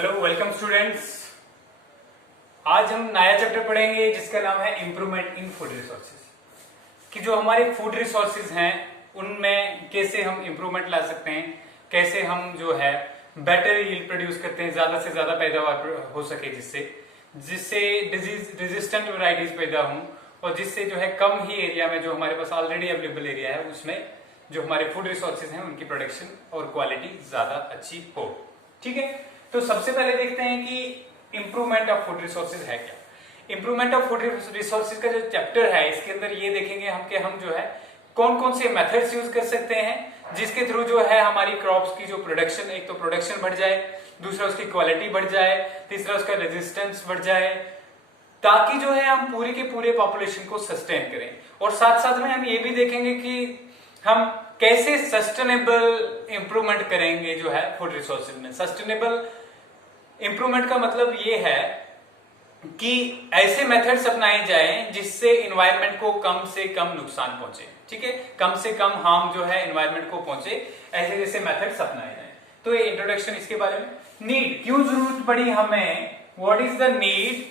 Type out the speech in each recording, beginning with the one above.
Hello welcome students. आज हम नया चैप्टर पढ़ेंगे जिसका नाम है इम्प्रूवमेंट इन फूड रिसोर्सेज। कि जो हमारे फूड रिसोर्सेज हैं उनमें कैसे हम इम्प्रूवमेंट ला सकते हैं, कैसे हम जो है बेटर यील्ड प्रोड्यूस करते हैं, ज्यादा से ज्यादा पैदावार हो सके, जिससे डिजीज रेजिस्टेंट वैरायटीज पैदा हों और जिससे जो है कम ही एरिया में जो हमारे पास ऑलरेडी अवेलेबल एरिया है उसमें जो हमारे फूड रिसोर्सेज हैं उनकी प्रोडक्शन और क्वालिटी ज्यादा अच्छी हो। ठीक है, तो सबसे पहले देखते हैं कि इंप्रूवमेंट ऑफ फूड रिसोर्सेज है क्या। इंप्रूवमेंट ऑफ फूड रिसोर्सेज का जो चैप्टर है इसके अंदर ये देखेंगे हम कि हम जो है कौन कौन से मेथड्स यूज कर सकते हैं जिसके थ्रू जो है हमारी क्रॉप्स की जो प्रोडक्शन, एक तो प्रोडक्शन बढ़ जाए, दूसरा उसकी क्वालिटी बढ़ जाए, तीसरा उसका रेजिस्टेंस बढ़ जाए, ताकि जो है हम पूरी के पूरे पॉपुलेशन को सस्टेन करें। और साथ साथ में हम ये भी देखेंगे कि हम कैसे सस्टेनेबल इंप्रूवमेंट करेंगे जो है फूड रिसोर्सेज में। सस्टेनेबल इंप्रूवमेंट का मतलब ये है कि ऐसे मेथड्स अपनाए जाएं जिससे एनवायरनमेंट को कम से कम नुकसान पहुंचे। ठीक है, कम से कम हार्म जो है एनवायरनमेंट को पहुंचे, ऐसे जैसे मेथड्स अपनाए जाएं। तो ये इंट्रोडक्शन इसके बारे में। नीड, क्यों जरूरत पड़ी हमें, what is the need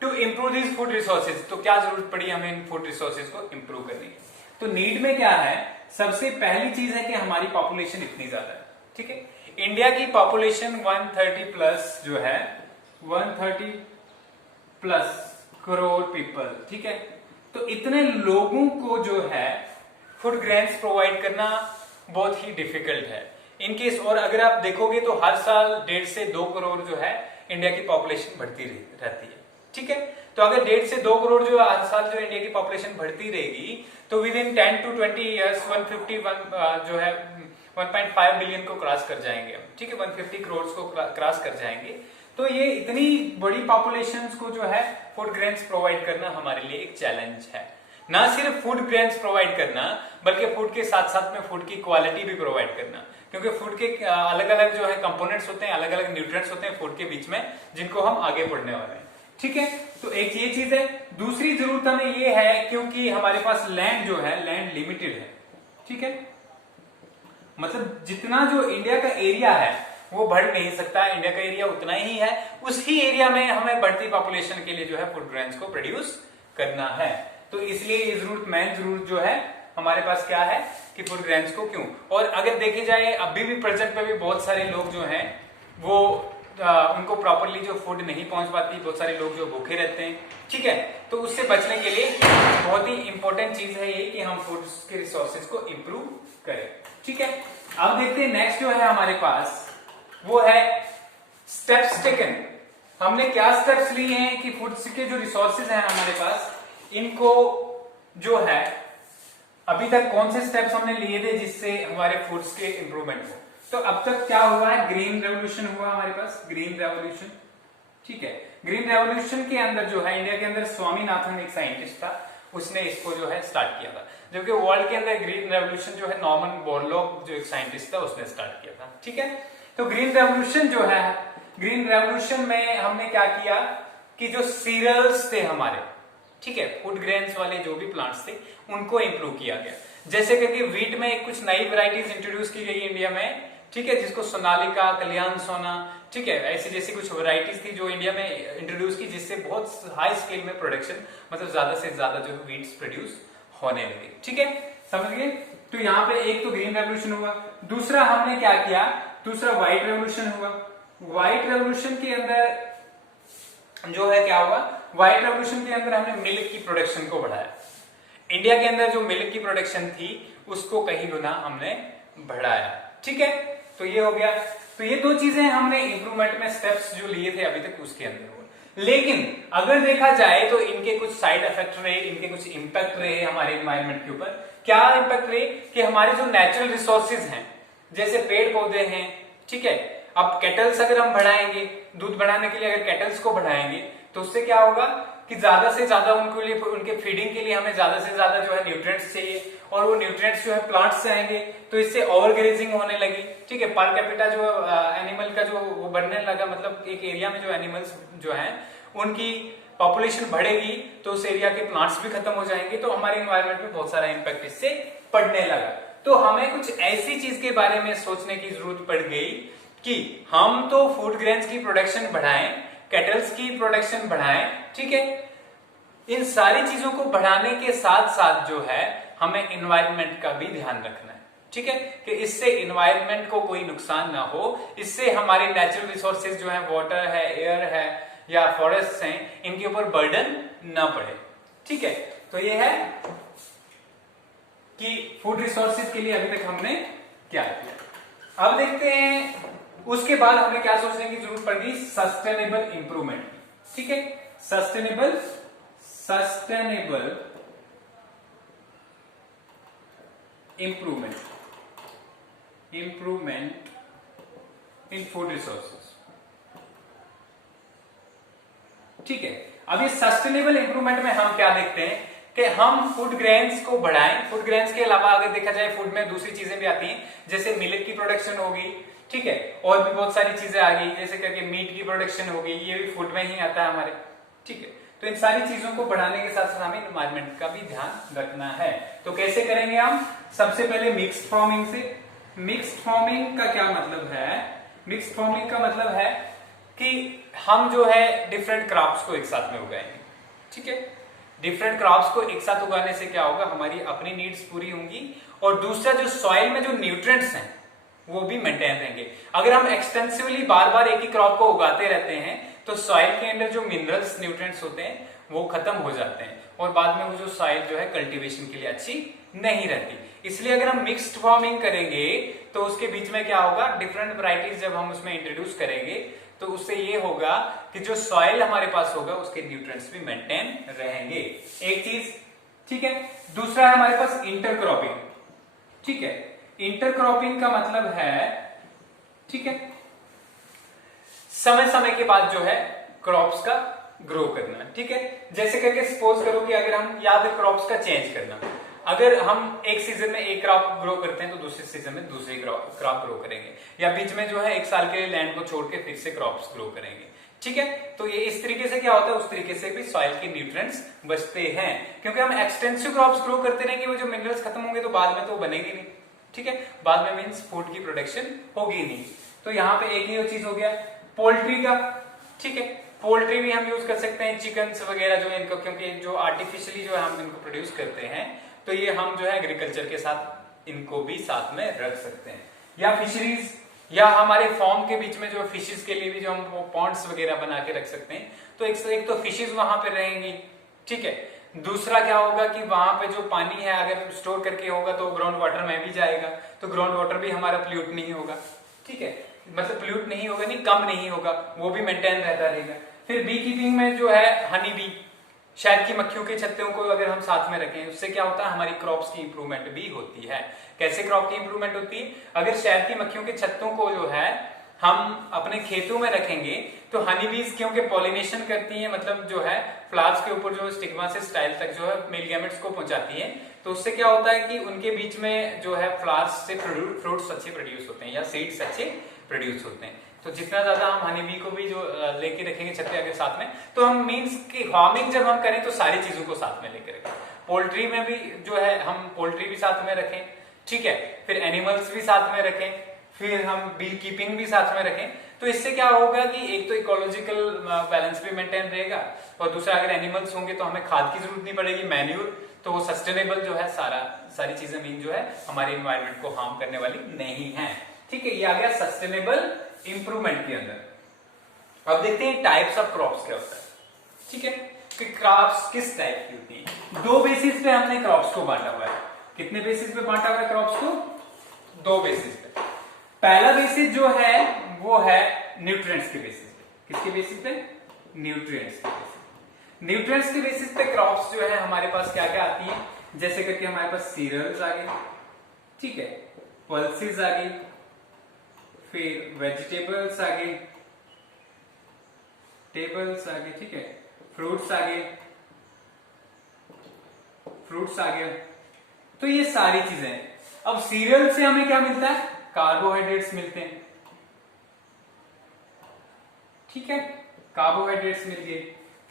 to improve this food resources. तो क्या जरूरत पड़ी हमें इन फूड रिसोर्सेज को इंप्रूव करने की। तो नीड में क्या है, सबसे पहली चीज है कि हमारी पॉपुलेशन इतनी ज्यादा है। ठीक है, इंडिया की पॉपुलेशन 130 प्लस जो है 130 प्लस करोड़ पीपल। ठीक है, तो इतने लोगों को जो है फूड ग्रेन्स प्रोवाइड करना बहुत ही डिफिकल्ट है इनकेस। और अगर आप देखोगे तो हर साल 1.5 से 2 करोड़ जो है इंडिया की पॉपुलेशन बढ़ती रहती है। ठीक है, तो अगर 1.5 से 2 करोड़ जो हर साल जो इंडिया की पॉपुलेशन बढ़ती रहेगी तो विद इन 10 to 20 ईयर्स 151 जो है 1.5 बिलियन को क्रॉस कर जाएंगे हम। ठीक है, 150 करोड़ को क्रॉस कर जाएंगे। तो ये इतनी बड़ी पॉपुलेशन को जो है फूड ग्रेन्स प्रोवाइड करना हमारे लिए एक चैलेंज है। ना सिर्फ फूड ग्रेन्स प्रोवाइड करना बल्कि फूड के साथ साथ में फूड की क्वालिटी भी प्रोवाइड करना, क्योंकि फूड के अलग अलग जो है कंपोनेंट्स होते हैं, अलग अलग न्यूट्रिएंट्स होते हैं फूड के बीच में, जिनको हम आगे पढ़ने वाले हैं। ठीक है, तो एक ये चीज है। दूसरी जरूरत हमें ये है क्योंकि हमारे पास लैंड जो है लैंड लिमिटेड है। ठीक है, मतलब जितना जो इंडिया का एरिया है वो बढ़ नहीं सकता, इंडिया का एरिया उतना ही है, उसी एरिया में हमें बढ़ती पॉपुलेशन के लिए जो है फूड ग्रेन्स को प्रोड्यूस करना है। तो इसलिए ये जरूरत, मेन जरूरत जो है हमारे पास क्या है कि फूड ग्रेन्स को क्यों। और अगर देखे जाए अभी भी प्रेजेंट पे भी बहुत सारे लोग जो हैं वो उनको प्रॉपरली जो फूड नहीं पहुंच पाती, बहुत सारे लोग जो भूखे रहते हैं। ठीक है, तो उससे बचने के लिए बहुत ही इंपॉर्टेंट चीज है ये कि हम फूड के रिसोर्सेज को इंप्रूव करें। ठीक है, अब देखते हैं नेक्स्ट जो है हमारे पास वो है स्टेप्स टेकन। हमने क्या स्टेप्स लिए हैं कि फूड के जो रिसोर्सेज हैं हमारे पास इनको जो है अभी तक कौन से स्टेप्स हमने लिए थे जिससे हमारे फूड्स के इंप्रूवमेंट हो। तो अब तक क्या हुआ है, ग्रीन रेवोल्यूशन हुआ हमारे पास, ग्रीन रेवोल्यूशन। ठीक है, ग्रीन रेवोल्यूशन के अंदर जो है इंडिया के अंदर स्वामीनाथन एक साइंटिस्ट था, उसने इसको जो है स्टार्ट किया था। जबकि वर्ल्ड के अंदर ग्रीन रेवोल्यूशन जो है नॉर्मन बोरलॉग जो एक साइंटिस्ट था उसने स्टार्ट किया था। ठीक है, तो ग्रीन रेवोल्यूशन जो है, ग्रीन रेवोल्यूशन में हमने क्या किया कि जो सीरियल्स थे हमारे, ठीक है, फूड ग्रेन्स वाले जो भी प्लांट्स थे उनको इंप्रूव किया गया। जैसे कि वीट में कुछ नई वैरायटीज इंट्रोड्यूस की गई इंडिया में। ठीक है, जिसको सोनालिका, कल्याण सोना, ठीक है, ऐसी जैसी कुछ वैरायटीज थी जो इंडिया में इंट्रोड्यूस की, जिससे बहुत हाई स्केल में प्रोडक्शन, मतलब ज्यादा से ज्यादा जो वीट्स प्रोड्यूस होने लगे। ठीक है, समझ गए। तो यहाँ पे एक तो ग्रीन रेवोल्यूशन हुआ। दूसरा हमने क्या किया, दूसरा व्हाइट रेवोल्यूशन हुआ। व्हाइट रेवोल्यूशन के अंदर जो है क्या हुआ, व्हाइट रेवोल्यूशन के अंदर हमने मिल्क की प्रोडक्शन को बढ़ाया। इंडिया के अंदर जो मिल्क की प्रोडक्शन थी उसको कहीं गुना हमने बढ़ाया। ठीक है, तो ये हो गया। तो ये दो चीजें हमने इंप्रूवमेंट में स्टेप्स जो लिए थे अभी तक उसके अंदर हुआ। लेकिन अगर देखा जाए तो इनके कुछ साइड इफेक्ट रहे, इनके कुछ इंपैक्ट रहे हमारे एनवायरनमेंट के ऊपर। क्या इंपैक्ट रहे कि हमारे जो नेचुरल रिसोर्सेज हैं जैसे पेड़ पौधे हैं, ठीक है, अब कैटल्स अगर हम बढ़ाएंगे, दूध बढ़ाने के लिए अगर कैटल्स को बढ़ाएंगे तो उससे क्या होगा कि ज्यादा से ज्यादा उनके लिए, उनके फीडिंग के लिए हमें ज्यादा से ज्यादा जो है न्यूट्रिएंट्स चाहिए, और वो न्यूट्रिएंट्स जो है प्लांट्स से आएंगे, तो इससे ओवर ग्रेजिंग होने लगी। ठीक है, पर कैपिटा जो एनिमल का जो वो बढ़ने लगा, मतलब एक एरिया में जो एनिमल्स जो हैं उनकी पॉपुलेशन बढ़ेगी तो उस एरिया के प्लांट्स भी खत्म हो जाएंगे, तो हमारे एनवायरनमेंट में बहुत सारा इंपैक्ट इससे पड़ने लगा। तो हमें कुछ ऐसी चीज के बारे में सोचने की जरूरत पड़ गई कि हम तो फूड ग्रेन्स की प्रोडक्शन बढ़ाएं, कैटल्स की प्रोडक्शन बढ़ाएं, ठीक है। इन सारी चीजों को बढ़ाने के साथ साथ जो है हमें एनवायरनमेंट का भी ध्यान रखना है, ठीक है, कि इससे एनवायरनमेंट को कोई नुकसान ना हो, इससे हमारे नेचुरल रिसोर्सेज जो है, वाटर है, एयर है या फॉरेस्ट हैं, इनके ऊपर बर्डन ना पड़े, ठीक है। तो ये है कि फूड रिसोर्सेज के लिए अभी तक हमने क्या किया। अब देखते हैं उसके बाद हमें क्या सोचने की जरूरत पड़ेगी, सस्टेनेबल इंप्रूवमेंट, ठीक है। Sustainable improvement in food resources, ठीक है। अब ये सस्टेनेबल इंप्रूवमेंट में हम क्या देखते हैं कि हम फूड ग्रेन्स को बढ़ाएं। फूड ग्रेन्स के अलावा अगर देखा जाए फूड में दूसरी चीजें भी आती हैं, जैसे मिल्क की प्रोडक्शन होगी, ठीक है, और भी बहुत सारी चीजें आ गई, जैसे करके मीट की प्रोडक्शन होगी, ये भी फूड में ही आता है हमारे, ठीक है। तो इन सारी चीजों को बढ़ाने के साथ साथ हमें एनवायरनमेंट का भी ध्यान रखना है। तो कैसे करेंगे हम? सबसे पहले मिक्स्ड फार्मिंग से। मिक्स्ड फार्मिंग का क्या मतलब है? मिक्स्ड फार्मिंग का मतलब है कि हम जो है डिफरेंट क्रॉप्स को एक साथ में उगाएंगे, ठीक है। डिफरेंट क्रॉप्स को एक साथ उगाने से क्या होगा, हमारी अपनी नीड्स पूरी होंगी और दूसरा जो सॉइल में जो न्यूट्रिएंट्स हैं वो भी मेंटेन रहेंगे। अगर हम एक्सटेंसिवली बार बार एक ही क्रॉप को उगाते रहते हैं तो सॉइल के अंदर जो मिनरल्स, न्यूट्रिएंट्स होते हैं वो खत्म हो जाते हैं और बाद में वो जो सॉइल जो है कल्टीवेशन के लिए अच्छी नहीं रहती। इसलिए अगर हम मिक्स्ड फार्मिंग करेंगे तो उसके बीच में क्या होगा, डिफरेंट वैरायटीज जब हम उसमें इंट्रोड्यूस करेंगे तो उससे ये होगा कि जो सॉइल हमारे पास होगा उसके न्यूट्रिएंट्स भी मेंटेन रहेंगे, एक चीज, ठीक है। दूसरा है हमारे पास इंटरक्रॉपिंग, ठीक है। इंटरक्रॉपिंग का मतलब है, ठीक है, समय समय के बाद जो है क्रॉप्स का ग्रो करना, ठीक है। जैसे करके सपोज करो कि अगर हम या फिर क्रॉप्स का चेंज करना, अगर हम एक सीजन में एक क्रॉप ग्रो करते हैं तो दूसरे सीजन में दूसरी क्रॉप ग्रो करेंगे, या बीच में जो है एक साल के लिए लैंड को छोड़ के फिर से क्रॉप्स ग्रो करेंगे, ठीक है। तो ये इस तरीके से क्या होता है, उस तरीके से भी सॉइल के न्यूट्रिएंट्स बचते हैं, क्योंकि हम एक्सटेंसिव क्रॉप्स ग्रो करते रहेंगे, वो जो मिनरल्स खत्म होंगे तो बाद में तो बनेंगे नहीं, ठीक है, बाद में मीन्स फूड की प्रोडक्शन होगी नहीं। तो यहाँ पे एक ही चीज हो गया पोल्ट्री का, ठीक है। पोल्ट्री भी हम यूज कर सकते हैं, चिकन्स वगैरह जो है इनको, क्योंकि जो आर्टिफिशियली जो है हम इनको प्रोड्यूस करते हैं तो ये हम जो है एग्रीकल्चर के साथ इनको भी साथ में रख सकते हैं। या फिशरीज, या हमारे फार्म के बीच में जो फिशेस के लिए भी जो हम पॉन्ड्स वगैरह बना के रख सकते हैं, तो एक तो फिशेस वहां पे रहेंगी, ठीक है। दूसरा क्या होगा कि वहां पे जो पानी है अगर स्टोर करके होगा तो ग्राउंड वाटर में भी जाएगा, तो ग्राउंड वाटर भी हमारा पोल्यूट नहीं होगा, ठीक है, मतलब पोल्यूट नहीं होगा, नहीं कम नहीं होगा, वो भी मेंटेन रहता रहेगा। फिर बी कीपिंग में जो है हनी बी, शहद की मक्खियों के छत्तों को अगर हम साथ में रखें उससे क्या होता है, हमारी क्रॉप्स की इंप्रूवमेंट भी होती है। कैसे क्रॉप की इंप्रूवमेंट होती है? अगर शहद की मक्खियों के छत्तों को जो है हम अपने खेतों में रखेंगे तो हनी बीज क्योंकि पॉलिनेशन करती है, मतलब जो है फ्लावर्स के ऊपर जो स्टिग्मा से स्टाइल तक जो है मेल गैमेट्स को पहुंचाती है, तो उससे क्या होता है कि उनके बीच में जो है फ्लावर्स से फ्रूट्स अच्छे प्रोड्यूस होते हैं या सीड्स अच्छे प्रोड्यूस होते हैं। तो जितना ज्यादा हम हनी बी को भी जो लेके रखेंगे छत्ते के साथ में, तो हम मींस कि फार्मिंग जब हम करें तो सारी चीजों को साथ में लेके रखें। पोल्ट्री में भी जो है हम पोल्ट्री भी साथ में रखें, ठीक है, फिर एनिमल्स भी साथ में रखें, फिर हम बी कीपिंग भी साथ में रखें। तो इससे क्या होगा कि एक तो इकोलॉजिकल बैलेंस भी मेंटेन रहेगा और दूसरा अगर एनिमल्स होंगे तो हमें खाद की जरूरत नहीं पड़ेगी, मैन्यूर, तो वो सस्टेनेबल जो है सारी चीजें मीन जो है हमारे एनवायरनमेंट को हार्म करने वाली नहीं है, ठीक है। ये आ गया सस्टेनेबल इंप्रूवमेंट के अंदर। अब देखते हैं टाइप्स ऑफ क्रॉप्स क्या होता है, ठीक है, कि क्रॉप्स किस टाइप की होती है। दो बेसिस पे हमने क्रॉप्स को बांटा हुआ है। कितने बेसिस पे बांटा हुआ है क्रॉप्स को? दो बेसिस पे। पहला बेसिस जो है वो है न्यूट्रिएंट्स के बेसिस पे। किसके बेसिस पे? न्यूट्रिएंट्स के बेसिस। न्यूट्रिएंट्स के बेसिस पे क्रॉप्स जो है हमारे पास क्या क्या आती है, जैसे करके हमारे पास सीरियल्स आ गए, ठीक है, पल्सेस आ गई, फिर वेजिटेबल्स आ गए, टेबल्स आ गए, ठीक है, फ्रूट्स आ गए, फ्रूट्स आ गए। तो ये सारी चीजें। अब सीरियल से हमें क्या मिलता है? कार्बोहाइड्रेट्स मिलते हैं, ठीक है, कार्बोहाइड्रेट्स मिल गए।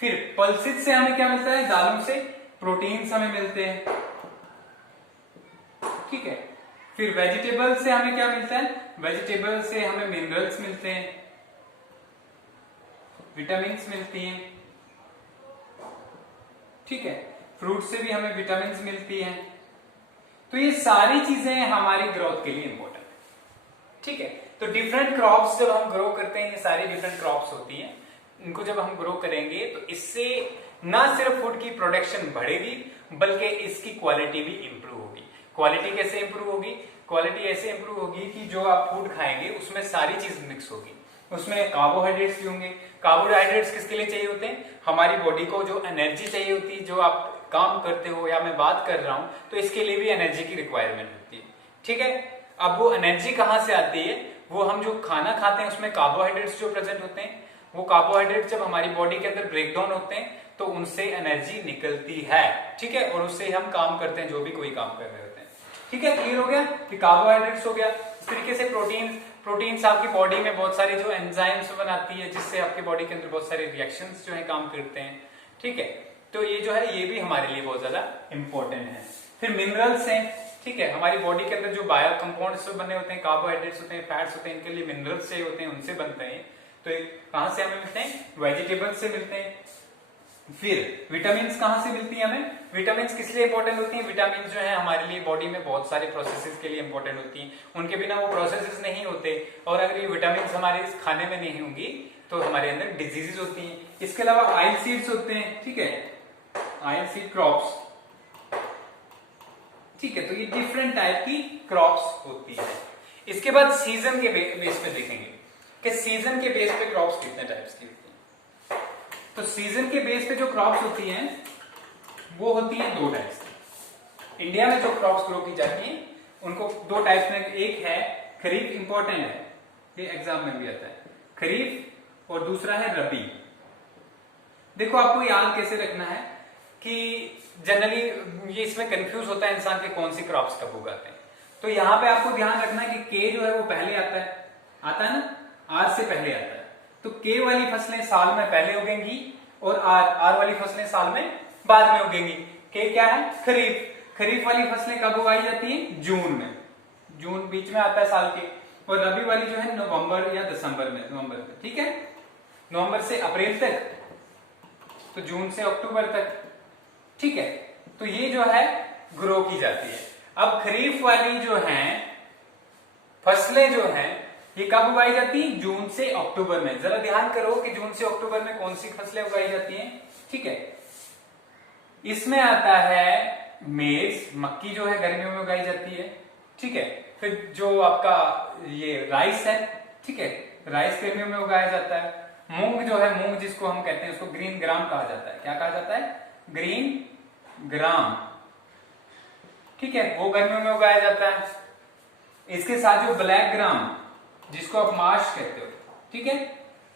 फिर पल्सेस से हमें क्या मिलता है? दालों से प्रोटीन्स हमें मिलते हैं, ठीक है। फिर वेजिटेबल से हमें क्या मिलता है, वेजिटेबल से हमें मिनरल्स मिलते हैं, विटामिन मिलती हैं, ठीक है। फ्रूट से भी हमें विटामिन मिलती हैं। तो ये सारी चीजें हमारी ग्रोथ के लिए इंपॉर्टेंट है, ठीक है। तो डिफरेंट क्रॉप्स जब हम ग्रो करते हैं, ये सारी डिफरेंट क्रॉप्स होती हैं, इनको जब हम ग्रो करेंगे तो इससे ना सिर्फ फूड की प्रोडक्शन बढ़ेगी बल्कि इसकी क्वालिटी भी इंप्रूव होगी। क्वालिटी कैसे इंप्रूव होगी, क्वालिटी ऐसे इंप्रूव होगी कि जो आप फूड खाएंगे उसमें सारी चीज मिक्स होगी, उसमें कार्बोहाइड्रेट्स भी होंगे। कार्बोहाइड्रेट्स किसके लिए चाहिए होते हैं, हमारी बॉडी को जो एनर्जी चाहिए होती है, जो आप काम करते हो या मैं बात कर रहा हूं तो इसके लिए भी एनर्जी की रिक्वायरमेंट होती है, ठीक है। अब वो एनर्जी कहां से आती है, वो हम जो खाना खाते हैं उसमें कार्बोहाइड्रेट्स जो प्रेजेंट होते हैं, वो कार्बोहाइड्रेट जब हमारी बॉडी के अंदर ब्रेक डाउन होते हैं तो उनसे एनर्जी निकलती है, ठीक है, और उससे हम काम करते हैं, जो भी कोई काम कर रहे होते हैं, ठीक है। क्लियर हो गया कि कार्बोहाइड्रेट्स हो गया। इस तरीके से प्रोटीन्स आपकी बॉडी में बहुत सारी जो एंजाइम्स बनाती है, जिससे आपकी बॉडी के अंदर बहुत सारे रिएक्शंस जो है काम करते हैं, ठीक है। तो ये जो है ये भी हमारे लिए बहुत ज्यादा इंपॉर्टेंट है। फिर मिनरल्स हैं, ठीक है, हमारी बॉडी के अंदर जो बायो कंपाउंड्स बने होते हैं, कार्बोहाइड्रेट्स होते हैं, फैट्स होते हैं, इनके लिए मिनरल्स चाहिए होते हैं, उनसे बनते हैं। तो कहां से हमें मिलते हैं, वेजिटेबल से मिलते हैं। फिर विटामिन कहां से मिलती है हमें, विटामिन किस लिए इंपॉर्टेंट होती है, विटामिन जो है हमारे लिए बॉडी में बहुत सारे प्रोसेसेस के लिए इंपॉर्टेंट होती हैं, उनके बिना वो प्रोसेसेस नहीं होते, और अगर ये विटामिन हमारे खाने में नहीं होंगी तो हमारे अंदर डिजीजेस होती हैं। इसके अलावा ऑयल सीड्स होते हैं, ठीक है, ऑयल सीड क्रॉप्स, ठीक है। तो ये डिफरेंट टाइप की क्रॉप्स होती है। इसके बाद सीजन के बेस पे देखेंगे कि सीजन के बेस पे क्रॉप्स कितने टाइप्स की होती हैं। तो सीजन के बेस पे जो क्रॉप्स होती हैं वो होती है दो टाइप्स की। इंडिया में जो क्रॉप्स ग्रो की जाती हैं उनको दो टाइप्स में, एक है खरीफ, इंपॉर्टेंट है, ये एग्जाम में भी आता है, खरीफ, और दूसरा है रबी। देखो आपको याद कैसे रखना है कि जनरली ये इसमें कंफ्यूज होता है इंसान के कौन सी क्रॉप्स कब उगाते हैं। तो यहाँ पे आपको ध्यान रखना है कि के जो है वो पहले आता है ना, आर से पहले आता है। तो के वाली फसलें साल में पहले उगेंगी और आर वाली फसलें साल में बाद में उगेंगी। के क्या है, खरीफ। खरीफ वाली फसलें कब उगाई जाती है, जून में, जून बीच में आता है साल के। और रबी वाली जो है नवंबर या दिसंबर में, नवंबर में, ठीक है, नवंबर से अप्रैल तक, तो जून से अक्टूबर तक, ठीक है। तो ये जो है ग्रो की जाती है। अब खरीफ वाली जो है फसलें जो हैं ये कब उगाई जाती है, जून से अक्टूबर में। जरा ध्यान करो कि जून से अक्टूबर में कौन सी फसलें उगाई जाती हैं, ठीक है। इसमें आता है मेज, मक्की जो है गर्मियों में उगाई जाती है, ठीक है। फिर जो आपका ये राइस है, ठीक है, राइस गर्मियों में उगाया जाता है। मूंग जो है, मूंग जिसको हम कहते हैं उसको ग्रीन ग्राम कहा जाता है। क्या कहा जाता है, ग्रीन ग्राम, ठीक है, वो गर्मियों में उगाया जाता है। इसके साथ जो ब्लैक ग्राम जिसको आप मार्श कहते हो, ठीक है,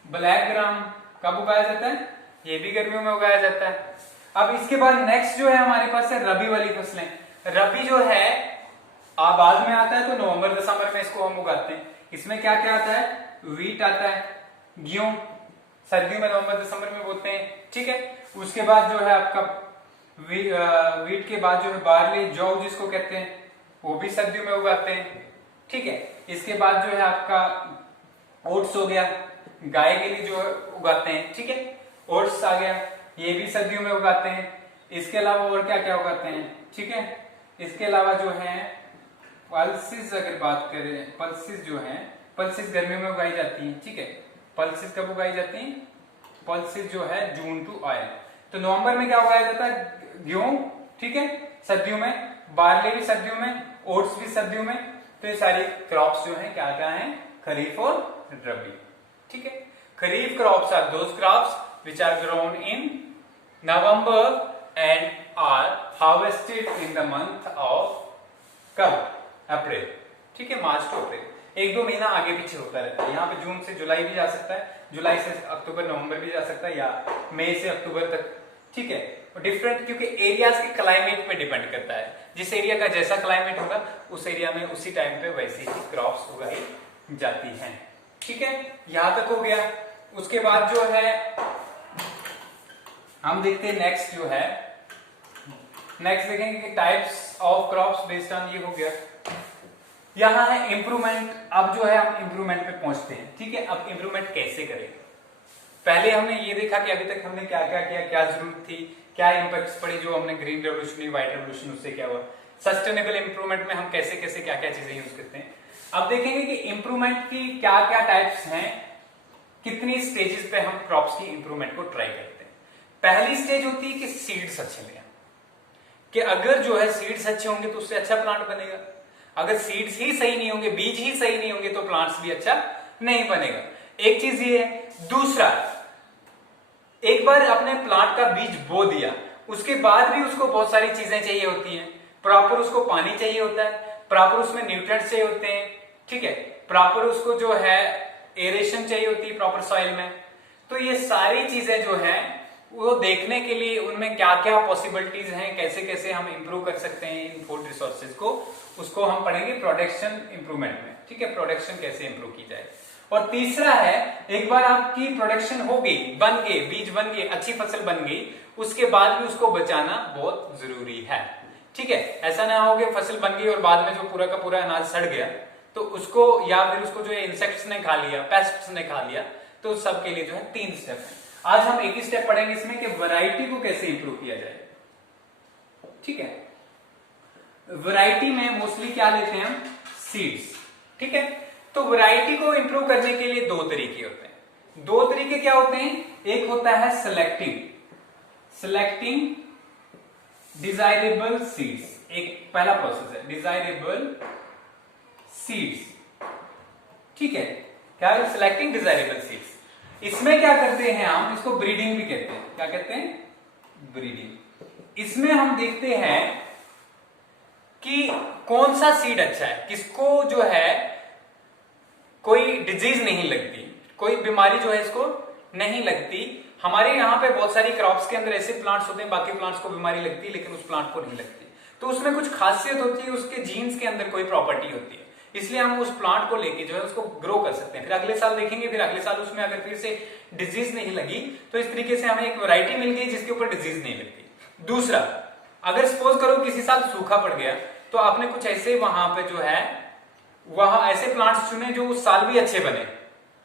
ब्लैक ग्राम कब उगाया जाता है, ये भी गर्मियों में उगाया जाता है। अब इसके बाद नेक्स्ट जो है हमारे पास है रबी वाली फसलें। रबी जो है बाद में आता है, तो नवंबर दिसंबर में इसको हम उगाते हैं। इसमें क्या क्या आता है, वीट आता है, गेहूं सर्दियों में नवंबर दिसंबर में बोते हैं, ठीक है। उसके बाद जो है आपका वीट के बाद जो है बार्ली, जौ जिसको कहते हैं, वो भी सर्दियों में उगाते हैं, ठीक है। इसके बाद जो है आपका ओट्स हो गया, गाय के लिए जो उगाते हैं, ठीक है, ओट्स आ गया, ये भी सर्दियों में उगाते हैं। इसके अलावा और क्या क्या उगाते हैं, ठीक है। इसके अलावा जो है पल्सिस, अगर बात करें, पल्सिस जो है, पल्सिस गर्मियों में उगाई जाती है, ठीक है। पल्सिस कब उगाई जाती है, पल्सिस जो है जून टू ऑयल। तो नवंबर में क्या उगाया जाता है, गेहूं, ठीक है, सर्दियों में, बार्ली भी सर्दियों में, ओट्स भी सर्दियों में। तो ये सारी क्रॉप्स जो है क्या क्या है, खरीफ और रबी, ठीक है। Kharif crops are those crops which are grown in November and are harvested in the month of कब, अप्रैल, ठीक है, मार्च टू अप्रैल। एक दो महीना आगे पीछे होता रहता है। यहाँ पे जून से जुलाई भी जा सकता है, जुलाई से अक्टूबर नवंबर भी जा सकता है, या मई से अक्टूबर तक, ठीक है। डिफरेंट, क्योंकि एरियाज के क्लाइमेट पे डिपेंड करता है। जिस एरिया का जैसा क्लाइमेट होगा उस एरिया में उसी टाइम पे वैसी ही क्रॉप्स उगाई जाती हैं, ठीक है। यहां तक हो गया। उसके बाद जो है हम देखते हैं नेक्स्ट जो है, नेक्स्ट देखेंगे कि types of crops based on, ये हो गया यहां है इम्प्रूवमेंट। अब जो है हम इम्प्रूवमेंट पे पहुंचते हैं। ठीक है, अब इम्प्रूवमेंट कैसे करें? पहले हमने ये देखा कि अभी तक हमने क्या क्या किया, क्या जरूरत थी, क्या इंपैक्ट्स पड़े जो हमने ग्रीन रेवोल्यूशन, व्हाइट रेवोल्यूशन, उससे क्या हुआ। सस्टेनेबल इंप्रूवमेंट में हम कैसे कैसे क्या क्या चीजें यूज करते हैं। अब देखेंगे कि इंप्रूवमेंट की क्या क्या टाइप्स हैं, कितनी स्टेजेस पे हम क्रॉप्स की इंप्रूवमेंट को ट्राई करते हैं। पहली स्टेज होती है कि सीड्स अच्छे लें, कि अगर जो है सीड्स अच्छे होंगे तो उससे अच्छा प्लांट बनेगा। अगर सीड्स ही सही नहीं होंगे, बीज ही सही नहीं होंगे, तो प्लांट्स भी अच्छा नहीं बनेगा। एक चीज ये है। दूसरा, एक बार अपने प्लांट का बीज बो दिया, उसके बाद भी उसको बहुत सारी चीजें चाहिए होती हैं। प्रॉपर उसको पानी चाहिए होता है, प्रॉपर उसमें न्यूट्रिएंट्स चाहिए होते हैं। ठीक है, प्रॉपर उसको जो है एरेशन चाहिए होती है प्रॉपर सॉइल में। तो ये सारी चीजें जो है वो देखने के लिए उनमें क्या क्या पॉसिबिलिटीज हैं, कैसे कैसे हम इंप्रूव कर सकते हैं इन फूड रिसोर्सेज को, उसको हम पढ़ेंगे प्रोडक्शन इंप्रूवमेंट में। ठीक है, प्रोडक्शन कैसे इंप्रूव की जाए। और तीसरा है, एक बार आपकी प्रोडक्शन हो गई, बन गई, बीज बन गए, अच्छी फसल बन गई, उसके बाद भी उसको बचाना बहुत जरूरी है। ठीक है, ऐसा ना हो कि फसल बन गई और बाद में जो पूरा का पूरा अनाज सड़ गया, तो उसको या फिर उसको जो इंसेक्ट्स ने खा लिया, पेस्ट्स ने खा लिया। तो सब के लिए जो है 3 स्टेप है। आज हम एक ही स्टेप पढ़ेंगे इसमें कि वैरायटी को कैसे इंप्रूव किया जाए। ठीक है, वैरायटी में मोस्टली क्या लेते हैं हम? सीड्स। ठीक है, तो वैरायटी को इंप्रूव करने के लिए 2 तरीके होते हैं। 2 तरीके क्या होते हैं? एक होता है सिलेक्टिंग डिजायरेबल सीड्स। एक पहला प्रोसेस है डिजायरेबल सीड्स। ठीक है, क्या है? Selecting desirable seeds. इसमें क्या करते हैं हम? इसको ब्रीडिंग भी कहते हैं। क्या कहते हैं? ब्रीडिंग। इसमें हम देखते हैं कि कौन सा सीड अच्छा है, किसको जो है कोई डिजीज नहीं लगती, कोई बीमारी जो है इसको नहीं लगती। हमारे यहाँ पे बहुत सारी क्रॉप्स के अंदर ऐसे प्लांट्स होते हैं, बाकी प्लांट्स को बीमारी लगती है लेकिन उस प्लांट को नहीं लगती। तो उसमें कुछ खासियत होती है, उसके जीन्स के अंदर कोई प्रॉपर्टी होती है, इसलिए हम उस प्लांट को लेके जो है उसको ग्रो कर सकते हैं। फिर अगले साल देखेंगे, फिर अगले साल उसमें अगर फिर से डिजीज नहीं लगी, तो इस तरीके से हमें एक वैरायटी मिल गई जिसके ऊपर डिजीज नहीं लगती। दूसरा, अगर सपोज करो किसी साल सूखा पड़ गया, तो आपने कुछ ऐसे वहां पे जो है वहां ऐसे प्लांट्स चुने जो उस साल भी अच्छे बने।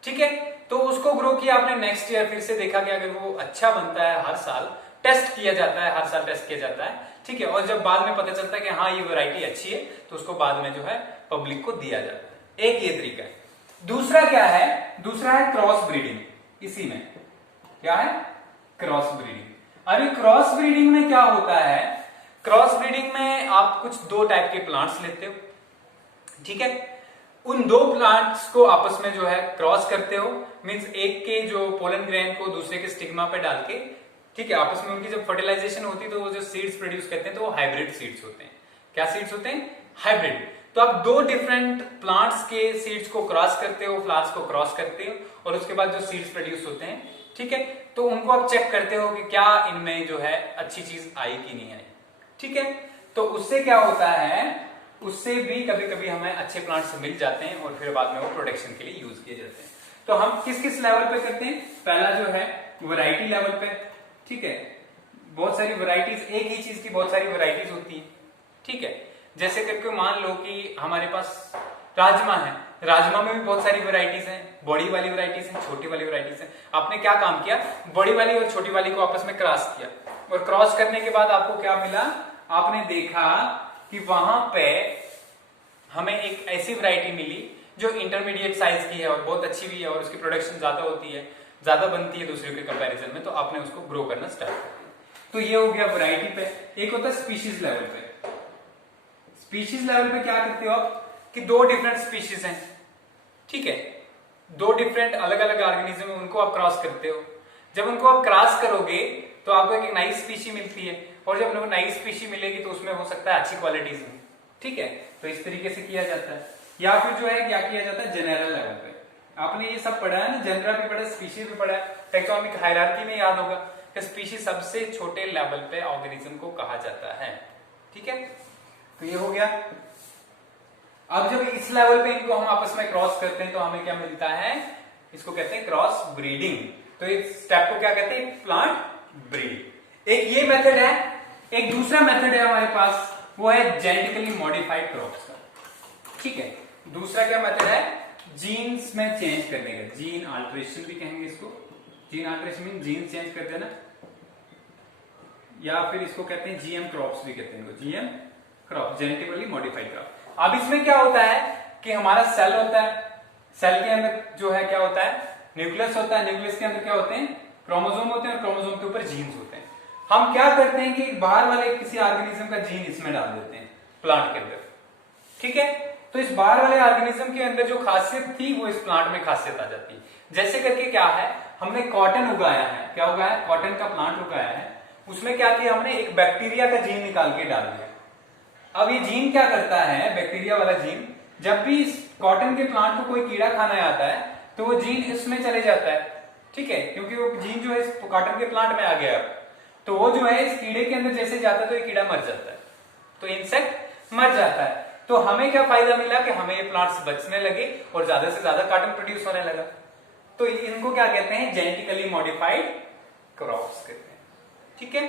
ठीक है, तो उसको ग्रो किया आपने, नेक्स्ट ईयर फिर से देखा कि अगर वो अच्छा बनता है, हर साल टेस्ट किया जाता है, हर साल टेस्ट किया जाता है। ठीक है, और जब बाद में पता चलता है कि हाँ ये वैरायटी अच्छी है, तो उसको बाद में जो है पब्लिक को दिया जाता है। एक ये तरीका है। दूसरा क्या है? दूसरा है क्रॉस ब्रीडिंग। इसी में क्या है? Cross breeding. अभी क्रॉस ब्रीडिंग में क्या होता है? क्रॉस ब्रीडिंग में आप कुछ 2 टाइप के प्लांट्स लेते हो। ठीक है, उन 2 प्लांट्स को आपस में जो है क्रॉस करते हो, मींस एक के जो पोलन ग्रेन को दूसरे के स्टिग्मा पे डाल के, ठीक है, आपस में उनकी जब फर्टिलाइजेशन होती है तो वो जो सीड्स प्रोड्यूस करते हैं तो वो हाइब्रिड सीड्स होते हैं। क्या सीड्स होते हैं? हाइब्रिड। तो आप 2 डिफरेंट प्लांट्स के सीड्स को क्रॉस करते हो, फ्लावर्स को क्रॉस करते हो, और उसके बाद जो सीड्स प्रोड्यूस होते हैं, ठीक है, तो उनको आप चेक करते हो कि क्या इनमें जो है अच्छी चीज आई कि नहीं आई। ठीक है, तो उससे क्या होता है, उससे भी कभी कभी हमें अच्छे प्लांट्स मिल जाते हैं और फिर बाद में वो प्रोडक्शन के लिए यूज किए जाते हैं। तो हम किस किस लेवल पे करते हैं? पहला जो है वैरायटी लेवल पे। ठीक है, बहुत सारी वैरायटीज, एक ही चीज की बहुत सारी वैरायटीज होती है। ठीक है, जैसे करके मान लो कि हमारे पास राजमा है, राजमा में भी बहुत सारी वैरायटीज हैं, बड़ी वाली वैरायटीज हैं, छोटी वाली वैरायटीज हैं। आपने क्या काम किया? बड़ी वाली और छोटी वाली को आपस में क्रॉस किया, और क्रॉस करने के बाद आपको क्या मिला? आपने देखा कि वहां पे हमें एक ऐसी वैरायटी मिली जो इंटरमीडिएट साइज की है और बहुत अच्छी भी है और उसकी प्रोडक्शन ज्यादा होती है, ज्यादा बनती है दूसरे के कंपैरिजन में, तो आपने उसको ग्रो करना स्टार्ट कर दिया। तो ये हो गया वैरायटी पे। एक होता है स्पीशीज लेवल पे। स्पीशीज लेवल पे क्या करते हो आप कि 2 डिफरेंट स्पीशीज हैं, ठीक है, 2 डिफरेंट अलग अलग ऑर्गेनिज्म है, उनको आप क्रॉस करते हो। जब उनको आप क्रॉस करोगे तो आपको एक नई स्पीशी मिलती है, और जब वो नई स्पीशी मिलेगी तो उसमें हो सकता है अच्छी क्वालिटीज में। ठीक है, तो इस तरीके से किया जाता है। या फिर जो है क्या किया जाता है जनरल लेवल पे। आपने ये सब पढ़ा है ना, जनरल भी पढ़ा है, स्पीशीज भी पढ़ा है, टैक्सोनॉमिक हायरार्की में याद होगा कि स्पीशीज सबसे छोटे लेवल पे ऑर्गेनिज्म को कहा जाता है। ठीक है, तो ये हो गया। अब जब इस लेवल पे इनको हम आपस में क्रॉस करते हैं तो हमें क्या मिलता है? इसको कहते हैं क्रॉस ब्रीडिंग। तो इस स्टेप को क्या कहते हैं? Plant breed. एक ये मेथड है। एक दूसरा मेथड है हमारे पास, वो है जेनेटिकली मॉडिफाइड क्रॉप्स का। ठीक है, दूसरा क्या मेथड है, जीन्स में चेंज करने का, जीन अल्टरेशन भी कहेंगे इसको। Gene alteration mean gene change कर देना, या फिर इसको कहते हैं जीएम क्रॉप्स भी कहते हैं, GM crop, genetically modified crop. अब इसमें क्या होता है कि हमारा सेल होता है, सेल के अंदर जो है क्या होता है, न्यूक्लियस होता है, न्यूक्लियस के अंदर क्या होते हैं, क्रोमोसोम होते हैं, और क्रोमोसोम के ऊपर जीन्स होते हैं। हम क्या करते हैं कि बाहर वाले किसी ऑर्गेनिज्म का जीन इसमें डाल देते हैं प्लांट के अंदर, ठीक है। तो इस बाहर वाले ऑर्गेनिज्म के अंदर जो खासियत थी वो इस प्लांट में खासियत आ जाती है। जैसे करके क्या है, हमने कॉटन उगाया है, क्या उगाया, कॉटन का प्लांट उगाया है, उसमें क्या किया हमने, एक बैक्टीरिया का जीन निकाल के डाल दिया। अब ये जीन क्या करता है, बैक्टीरिया वाला जीन, जब भी इस कॉटन के प्लांट को कोई कीड़ा खाने आता है तो वो जीन इसमें चले जाता है, ठीक है, क्योंकि वो जीन जो है इस कॉटन के प्लांट में आ गया, तो वो जो है इस कीड़े के अंदर जैसे जाता है तो ये कीड़ा मर जाता है, तो इंसेक्ट मर जाता है। तो हमें क्या फायदा मिला कि हमें ये प्लांट्स बचने लगे और ज्यादा से ज्यादा कॉटन प्रोड्यूस होने लगा। तो इनको क्या कहते हैं, जेनेटिकली मॉडिफाइड क्रॉप्स कहते हैं, ठीक है,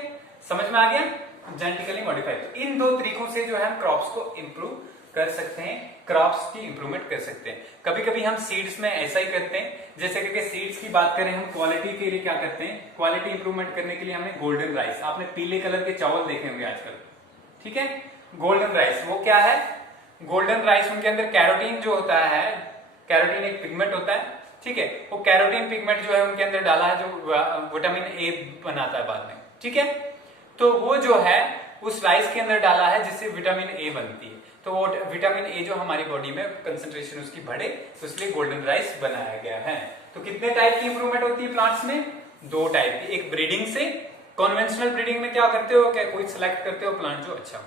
समझ में आ गया, जेनेटिकली मॉडिफाइड। तो इन दो तरीकों से जो है हम क्रॉप्स को इंप्रूव कर सकते हैं, क्रॉप्स की इंप्रूवमेंट कर सकते हैं। कभी कभी हम सीड्स में ऐसा ही करते हैं, जैसे कि सीड्स की बात करें, हम क्वालिटी के लिए क्या करते हैं, क्वालिटी इंप्रूवमेंट करने के लिए हमने गोल्डन राइस, आपने पीले कलर के चावल देखे होंगे आजकल, ठीक है, गोल्डन राइस, वो क्या है, गोल्डन राइस, उनके अंदर कैरोटीन जो होता है, कैरोटीन एक पिगमेंट होता है, ठीक है, वो कैरोटीन पिगमेंट जो है उनके अंदर डाला है, जो विटामिन ए बनाता है बाद में, ठीक है, तो वो जो है उस राइस के अंदर डाला है जिससे विटामिन ए बनती है। तो वो विटामिन ए जो हमारी बॉडी में कंसंट्रेशन उसकी बढ़े, तो इसलिए गोल्डन राइस बनाया गया है। तो कितने टाइप की इंप्रूवमेंट होती है प्लांट्स में, दो टाइप की, एक ब्रीडिंग से, कन्वेंशनल ब्रीडिंग में क्या करते हो, क्या कोई सिलेक्ट करते हो प्लांट जो अच्छा हो,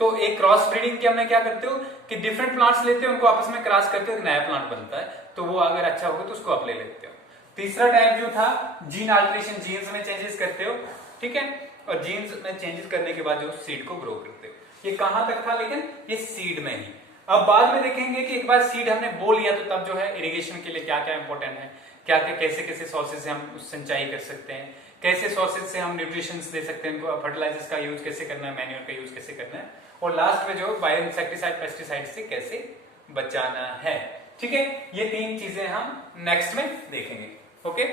तो एक क्रॉस ब्रीडिंग के में क्या करते हो कि डिफरेंट प्लांट्स लेते हो, उनको आपस में क्रॉस करते हो, एक नया प्लांट बनता है, तो वो अगर अच्छा होगा तो उसको आप ले लेते हो। तीसरा टाइप जो था जीन अल्टरेशन, जीन्स में चेंजेस करते हो, ठीक है, और जीन्स में चेंजेस करने के बाद जो सीड को ग्रो करते हो। ये कहां तक था, लेकिन ये सीड में ही। अब बाद में देखेंगे कि एक बार सीड हमने बो लिया तो तब जो है इरिगेशन के लिए क्या क्या इंपॉर्टेंट है, क्या क्या कैसे कैसे सोर्सेज से हम सिंचाई कर सकते हैं, कैसे सोर्सेज से हम न्यूट्रिशन दे सकते हैं, उनको फर्टिलाइजर्स का यूज कैसे करना है, मैन्योर का यूज कैसे करना है, और लास्ट में जो बायो इंसेक्टिसाइड पेस्टिसाइड से कैसे बचाना है, ठीक है। ये तीन चीजें हम नेक्स्ट में देखेंगे, ओके।